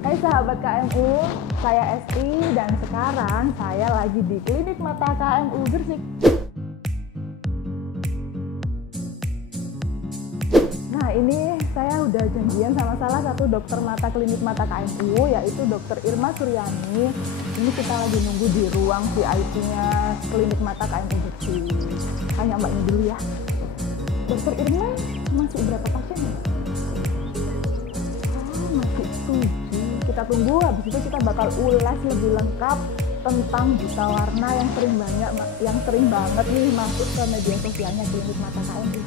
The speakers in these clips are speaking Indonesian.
Hai sahabat KMU, saya Esti dan sekarang saya lagi di Klinik Mata KMU Gresik. Nah ini saya udah janjian sama salah satu dokter mata Klinik Mata KMU, yaitu Dokter Irma Suryani. Ini kita lagi nunggu di ruang VIP-nya Klinik Mata KMU Gresik. Tanya mbaknya dulu ya. Dokter Irma masuk berapa pasien ya? Masuk 7. Kita tunggu, habis itu kita bakal ulas lebih lengkap tentang buta warna yang sering banget nih masuk ke media sosialnya Klinik Mata KMU.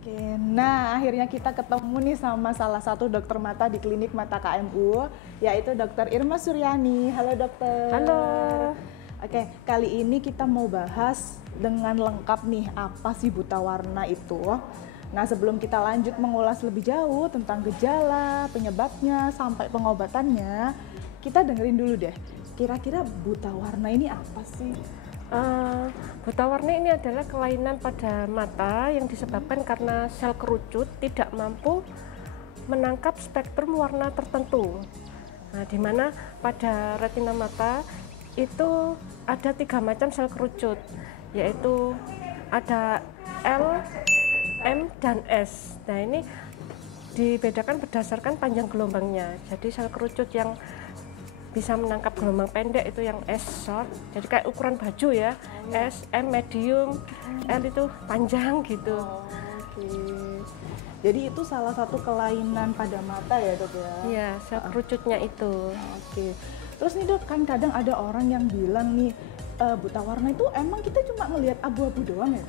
Oke, nah akhirnya kita ketemu nih sama salah satu dokter mata di Klinik Mata KMU, yaitu Dokter Irma Suryani. Halo dokter. Halo. Oke, kali ini kita mau bahas dengan lengkap nih apa sih buta warna itu. Nah, sebelum kita lanjut mengulas lebih jauh tentang gejala, penyebabnya, sampai pengobatannya, kita dengerin dulu deh. Kira-kira buta warna ini apa sih? Buta warna ini adalah kelainan pada mata yang disebabkan karena sel kerucut tidak mampu menangkap spektrum warna tertentu. Nah, di mana pada retina mata itu ada 3 macam sel kerucut, yaitu ada L, M, dan S. Nah, ini dibedakan berdasarkan panjang gelombangnya. Jadi sel kerucut yang bisa menangkap gelombang pendek itu yang S short, jadi kayak ukuran baju ya. S, M medium, L itu panjang gitu. Oke. Jadi itu salah satu kelainan pada mata ya dok ya? Iya, sel kerucutnya itu. Oke. Terus nih dok, kan kadang ada orang yang bilang nih, buta warna itu emang kita cuma ngelihat abu-abu doang ya?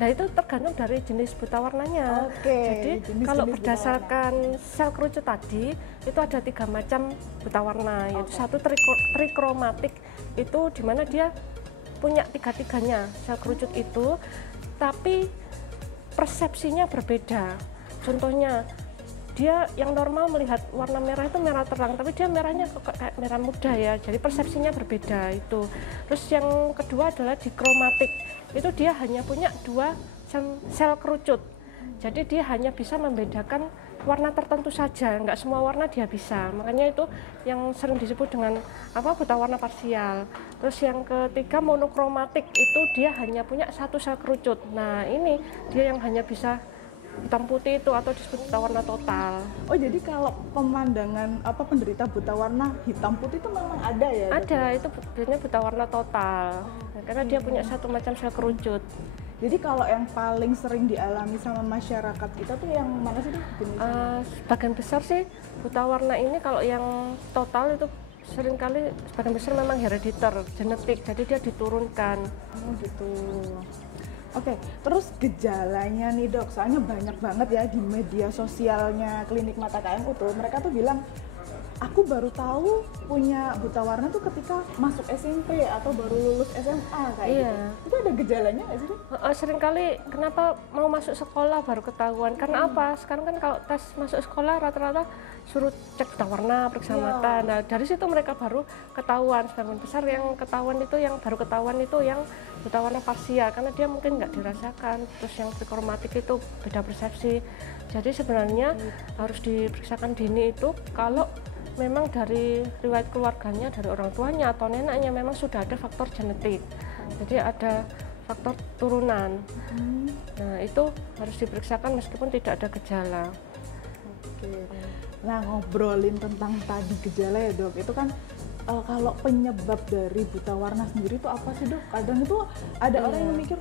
Nah, itu tergantung dari jenis buta warnanya. Oke. Jadi kalau berdasarkan sel kerucut tadi, itu ada 3 macam buta warna. Yaitu satu trikromatik, itu dimana dia punya tiga-tiganya sel kerucut itu, tapi persepsinya berbeda. Contohnya, dia yang normal melihat warna merah itu merah terang, tapi dia merahnya kayak merah muda ya, jadi persepsinya berbeda itu. Terus yang kedua adalah dikromatik, itu dia hanya punya 2 sel kerucut, jadi dia hanya bisa membedakan warna tertentu saja, nggak semua warna dia bisa. Makanya itu yang sering disebut dengan buta warna parsial. Terus yang ketiga monokromatik, itu dia hanya punya 1 sel kerucut. Nah, ini dia yang hanya bisa hitam putih itu, atau disebut buta warna total. Oh, jadi kalau pemandangan penderita buta warna hitam putih itu memang ada ya? Ada, itu biasanya buta warna total. Nah, karena dia punya 1 macam sel kerucut. Jadi kalau yang paling sering dialami sama masyarakat kita tuh yang mana sih dok jenisnya? Sebagian besar sih buta warna ini, kalau yang total itu seringkali sebagian besar memang herediter, genetik, jadi dia diturunkan. Oh gitu. Oke, terus gejalanya nih dok, soalnya banyak banget ya di media sosialnya Klinik Mata KMU tuh, mereka tuh bilang, aku baru tahu punya buta warna tuh ketika masuk SMP atau baru lulus SMA kayak Iya. gitu. Itu ada gejalanya nggak sih dok? Seringkali kenapa mau masuk sekolah baru ketahuan, karena apa? Sekarang kan kalau tes masuk sekolah rata-rata suruh cek buta warna, periksa mata. Nah, dari situ mereka baru ketahuan. Sebagian besar yang ketahuan itu, yang baru ketahuan itu yang buta warna parsial, karena dia mungkin nggak dirasakan. Terus yang trikromatik itu beda persepsi. Jadi sebenarnya harus diperiksakan dini itu kalau memang dari riwayat keluarganya, dari orang tuanya atau neneknya memang sudah ada faktor genetik. Jadi ada faktor turunan. Nah, itu harus diperiksakan meskipun tidak ada gejala. Oke. Nah, ngobrolin tentang tadi gejala ya dok, itu kan kalau penyebab dari buta warna sendiri itu apa sih dok? Kadang itu ada orang yang mikir,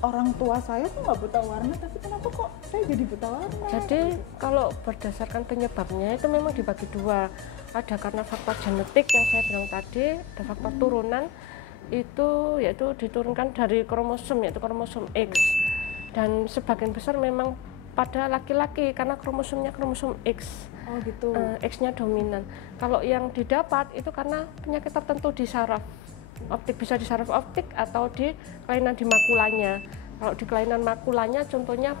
orang tua saya tuh nggak buta warna, tapi kenapa kok saya jadi buta warna? Jadi kalau berdasarkan penyebabnya itu memang dibagi 2. Ada karena faktor genetik yang saya bilang tadi, ada faktor turunan, itu yaitu diturunkan dari kromosom, yaitu kromosom X. Dan sebagian besar memang pada laki-laki karena kromosomnya kromosom X. Oh gitu. X-nya dominan. Kalau yang didapat itu karena penyakit tertentu di saraf optik, bisa di saraf optik atau di kelainan di makulanya. Kalau di kelainan makulanya contohnya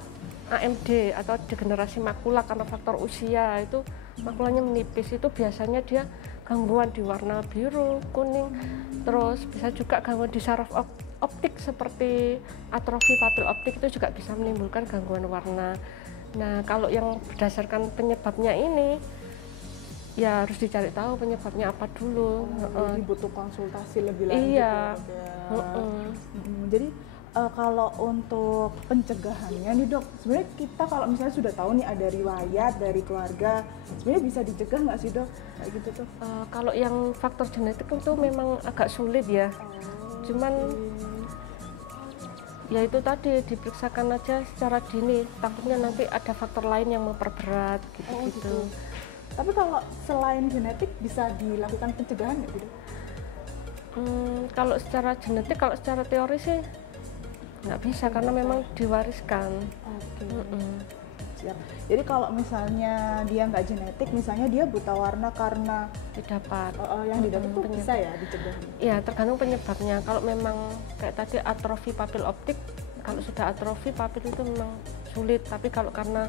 AMD atau degenerasi makula karena faktor usia, itu makulanya menipis, itu biasanya dia gangguan di warna biru, kuning. Terus bisa juga gangguan di saraf optik seperti atrofi papil optik, itu juga bisa menimbulkan gangguan warna. Nah, kalau yang berdasarkan penyebabnya ini, ya harus dicari tahu penyebabnya apa dulu. Jadi butuh konsultasi lebih lanjut. Iya. Jadi kalau untuk pencegahannya nih dok, sebenarnya kita kalau misalnya sudah tahu nih ada riwayat dari keluarga, sebenarnya bisa dicegah nggak sih dok? Kayak gitu tuh. Kalau yang faktor genetik itu memang agak sulit ya. Cuman ya itu tadi diperiksakan aja secara dini, takutnya nanti ada faktor lain yang memperberat gitu. Tapi kalau selain genetik bisa dilakukan pencegahan nggak gitu? Kalau secara genetik, kalau secara teori sih nggak bisa karena memang diwariskan. Siap. Jadi kalau misalnya dia nggak genetik, misalnya dia buta warna karena Didapat. yang didapat tuh bisa ya dicegah? Ya tergantung penyebabnya. Kalau memang kayak tadi atrofi papil optik, kalau sudah atrofi papil itu memang sulit. Tapi kalau karena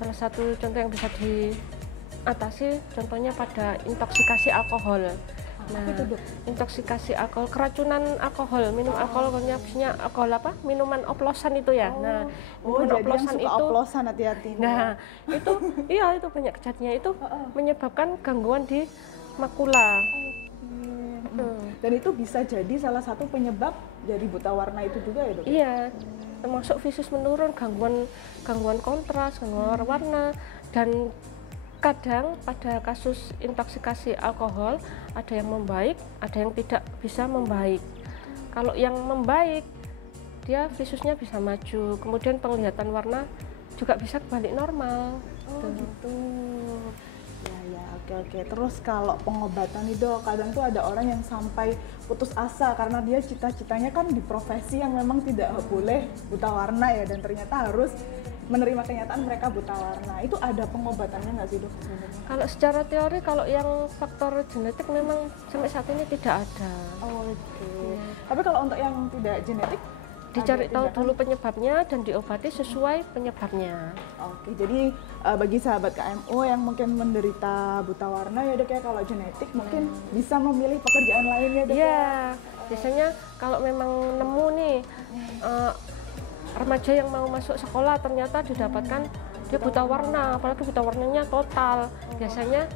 salah satu contoh yang bisa diatasi, contohnya pada intoksikasi alkohol. Nah, intoksikasi alkohol, keracunan alkohol, minum alkohol, maksudnya alkohol apa? Minuman oplosan itu ya. Nah, minuman oplosan itu oplosan, hati-hati. Nah, itu iya itu banyak kejadiannya itu menyebabkan gangguan di makula. Dan itu bisa jadi salah satu penyebab dari buta warna itu juga ya dok? Iya, termasuk visus menurun, gangguan kontras, gangguan warna, dan kadang pada kasus intoksikasi alkohol ada yang membaik, ada yang tidak bisa membaik. Kalau yang membaik, dia visusnya bisa maju, kemudian penglihatan warna juga bisa balik normal. Gitu. Ya, oke. Terus kalau pengobatan nih dok, kadang tuh ada orang yang sampai putus asa karena dia cita-citanya kan di profesi yang memang tidak boleh buta warna ya, dan ternyata harus menerima kenyataan mereka buta warna. Itu ada pengobatannya nggak sih dok? Kalau secara teori, kalau yang faktor genetik memang sampai saat ini tidak ada. Tapi kalau untuk yang tidak genetik, dicari tahu dulu penyebabnya dan diobati sesuai penyebabnya. Jadi bagi sahabat KMU yang mungkin menderita buta warna ya dok ya, kalau genetik mungkin bisa memilih pekerjaan lain ya dok? Iya, biasanya kalau memang nemu nih remaja yang mau masuk sekolah ternyata didapatkan dia buta warna, apalagi buta warnanya total. Biasanya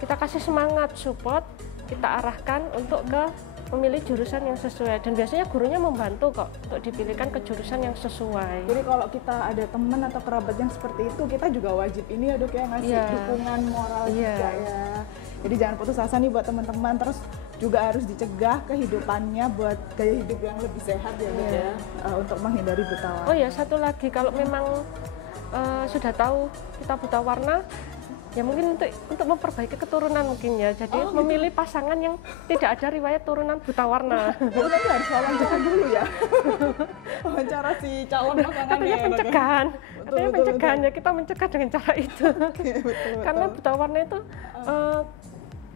kita kasih semangat, support, kita arahkan untuk ke memilih jurusan yang sesuai, dan biasanya gurunya membantu kok untuk dipilihkan ke jurusan yang sesuai. Jadi kalau kita ada teman atau kerabat yang seperti itu, kita juga wajib ini ya dok ya, ngasih dukungan moral juga ya. Jadi jangan putus asa nih buat teman-teman, terus juga harus dicegah kehidupannya buat gaya hidup yang lebih sehat ya dok ya, untuk menghindari buta warna. Oh ya, satu lagi, kalau memang sudah tahu kita buta warna, ya mungkin untuk memperbaiki keturunan mungkin ya, jadi memilih pasangan yang tidak ada riwayat turunan buta warna. Nanti harus wawancara dulu ya, wawancara si calon pasangannya. Katanya pencegahan, pencegahan ya, kita mencegah dengan cara itu. Karena buta warna itu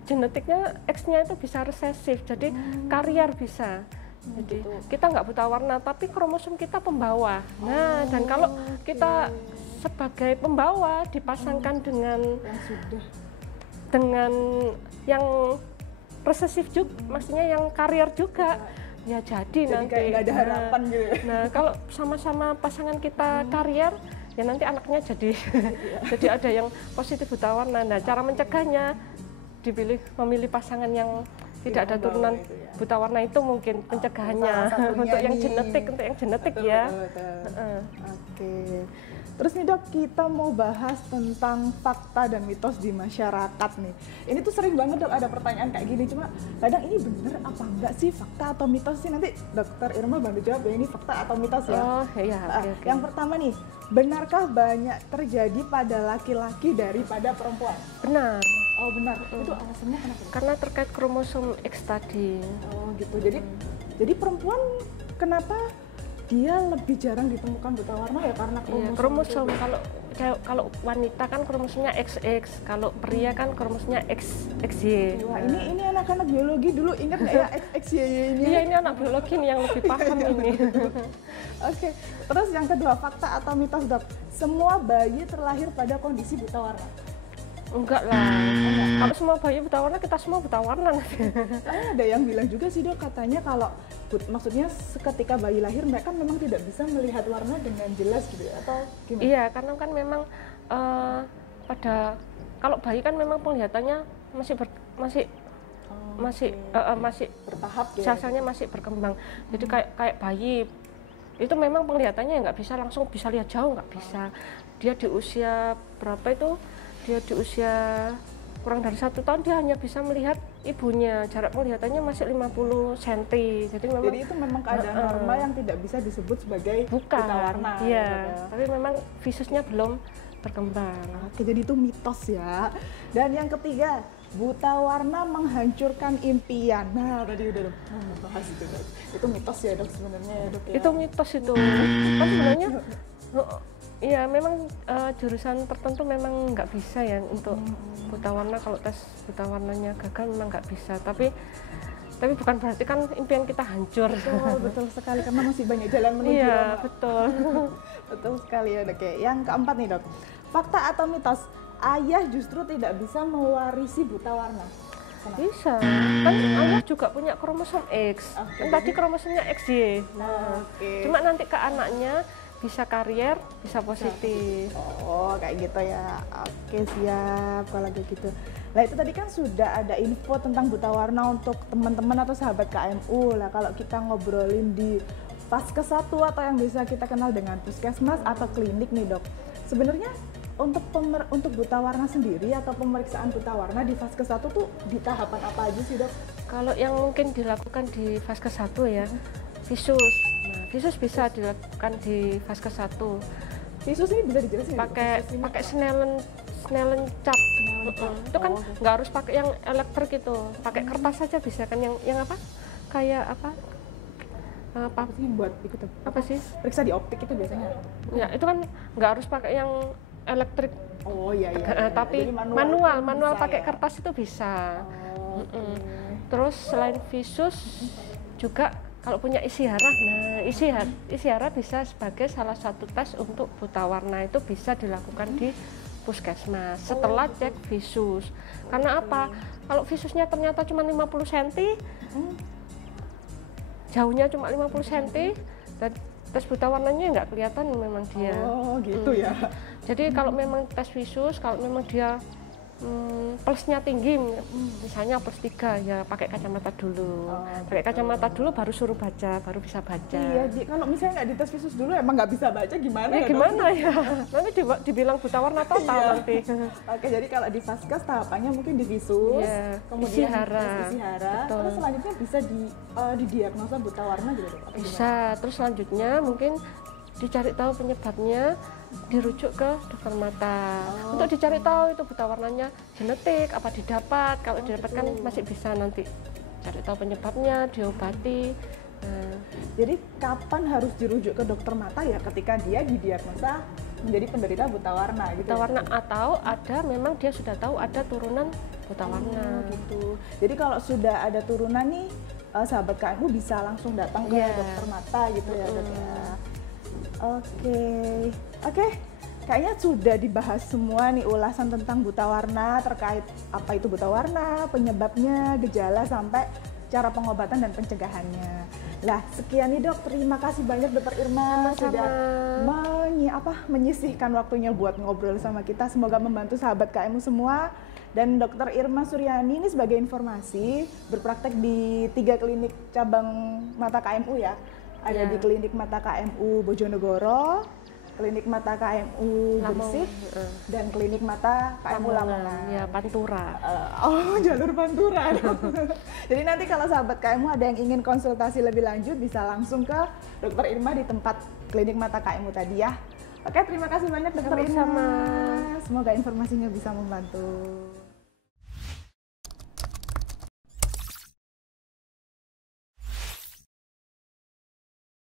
genetiknya X-nya itu bisa resesif, jadi karier bisa. Jadi kita nggak buta warna, tapi kromosom kita pembawa. Nah, dan kalau kita sebagai pembawa dipasangkan dengan yang resesif juga, maksudnya yang karier juga, ya jadi nanti kayak nggak ada harapan gitu. Nah, kalau sama-sama pasangan kita karier, ya nanti anaknya jadi ada yang positif buta warna. Nah, cara mencegahnya memilih pasangan yang tidak ada turunan buta warna, itu mungkin pencegahannya untuk yang genetik ya. Terus nih dok, kita mau bahas tentang fakta dan mitos di masyarakat nih. Ini tuh sering banget dok ada pertanyaan kayak gini, cuma kadang ini bener apa enggak sih, fakta atau mitos sih? Nanti dokter Irma bantu jawab ya, ini fakta atau mitos ya. Okay. Yang pertama nih, benarkah banyak terjadi pada laki-laki daripada perempuan? Benar. Oh benar, itu alasannya kenapa? Karena terkait kromosom X tadi. Oh gitu, jadi perempuan kenapa dia lebih jarang ditemukan buta warna ya, karena kromosom. Kalau wanita kan kromosomnya XX, kalau pria kan kromosomnya XY. Wah, ini anak-anak biologi dulu ingat nggak ya XY ini? Iya, ini anak biologi nih yang lebih paham ini. Oke, terus yang kedua, fakta atau mitos dok, semua bayi terlahir pada kondisi buta warna? Enggak lah. Kalau semua bayi buta warna, kita semua buta warna nanti. Ada yang bilang juga sih dok, katanya kalau maksudnya ketika bayi lahir mereka memang tidak bisa melihat warna dengan jelas gitu ya, atau gimana? Iya, karena kan memang kalau bayi kan memang penglihatannya masih Bertahap ya. sel-selnya masih berkembang. Jadi kayak bayi itu memang penglihatannya nggak bisa langsung bisa lihat jauh, nggak bisa. Dia di usia berapa itu? Dia di usia kurang dari 1 tahun dia hanya bisa melihat ibunya. Jarak penglihatannya masih 50 cm. Jadi itu memang keadaan normal yang tidak bisa disebut sebagai buta warna. Iya, ya. tapi memang visusnya belum berkembang. Oke, jadi itu mitos ya. Dan yang ketiga, buta warna menghancurkan impian. Nah, tadi udah bahas itu dok. Itu mitos ya dok sebenarnya ya dok ya. Itu mitos itu. Kan sebenarnya iya memang jurusan tertentu memang nggak bisa ya untuk buta warna. Kalau tes buta warnanya gagal memang nggak bisa. Tapi bukan berarti kan impian kita hancur. Betul sekali, karena masih banyak jalan menuju. Iya, betul. Betul sekali ya dok ya. Yang keempat nih dok, fakta atau mitos ayah justru tidak bisa mewarisi buta warna? Kenapa? Bisa, kan ayah juga punya kromosom X. Kan tadi kromosomnya XY. Cuma nanti ke anaknya bisa karier, bisa positif. Oh, kayak gitu ya. Oke, siap kalau kayak gitu. Nah, itu tadi kan sudah ada info tentang buta warna untuk teman-teman atau sahabat KMU. Lah, kalau kita ngobrolin di Vaskes 1 atau yang bisa kita kenal dengan puskesmas atau klinik nih, Dok. Sebenarnya untuk buta warna sendiri atau pemeriksaan buta warna di Vaskes 1 tuh di tahapan apa aja sih, Dok? Kalau yang mungkin dilakukan di Vaskes 1 ya, visus. Nah, visus bisa dilakukan di Vaskes 1. Visus ini bisa dijelasin Pakai Snellen chart. Itu kan nggak harus pakai yang elektrik itu, pakai kertas saja bisa kan, yang apa? Kayak apa? Apa sih buat ikut apa sih? Periksa di optik itu biasanya. Ya, itu kan nggak harus pakai yang elektrik. Oh iya. Tapi manual pakai kertas itu bisa. Terus selain visus juga kalau punya isi hara, nah isi hara bisa sebagai salah satu tes untuk buta warna, itu bisa dilakukan di puskesmas setelah cek visus. Karena apa? Kalau visusnya ternyata cuma 50 cm, jauhnya cuma 50 cm, dan tes buta warnanya nggak kelihatan memang dia. Oh gitu ya. Jadi kalau memang tes visus, kalau memang dia plusnya tinggi, misalnya +3, ya pakai kacamata dulu. Pakai kacamata dulu baru suruh baca, baru bisa baca. Iya, kalau misalnya nggak dites visus dulu emang nggak bisa baca gimana ya? Gimana ya? Nanti dibilang buta warna total nanti. Oke, jadi kalau di Vaskes tahapannya mungkin di visus, kemudian isi hara, terus selanjutnya bisa didiagnosa buta warna gitu. Bisa, terus selanjutnya mungkin dicari tahu penyebabnya, dirujuk ke dokter mata. Untuk dicari tahu itu buta warnanya genetik apa didapat. Kalau didapatkan masih bisa nanti cari tahu penyebabnya, diobati. Jadi kapan harus dirujuk ke dokter mata ya? Ketika dia didiagnosa menjadi penderita buta warna gitu. Buta warna atau ada memang dia sudah tahu ada turunan buta warna gitu. Jadi kalau sudah ada turunan nih, sahabat KMU bisa langsung datang ke dokter mata gitu ya, Dok ya. Oke, kayaknya sudah dibahas semua nih ulasan tentang buta warna, terkait apa itu buta warna, penyebabnya, gejala, sampai cara pengobatan dan pencegahannya. Lah, sekian nih Dok, terima kasih banyak Dokter Irma sudah menyisihkan waktunya buat ngobrol sama kita. Semoga membantu sahabat KMU semua. Dan Dokter Irma Suryani ini sebagai informasi berpraktek di 3 klinik cabang mata KMU ya. Ada di Klinik Mata KMU Bojonegoro, Klinik Mata KMU Gresik, dan Klinik Mata KMU Lamongan. Ya, Pantura. Jalur Pantura. Jadi nanti kalau sahabat KMU ada yang ingin konsultasi lebih lanjut bisa langsung ke Dokter Irma di tempat Klinik Mata KMU tadi ya. Oke, terima kasih banyak Dokter Irma. Semoga informasinya bisa membantu.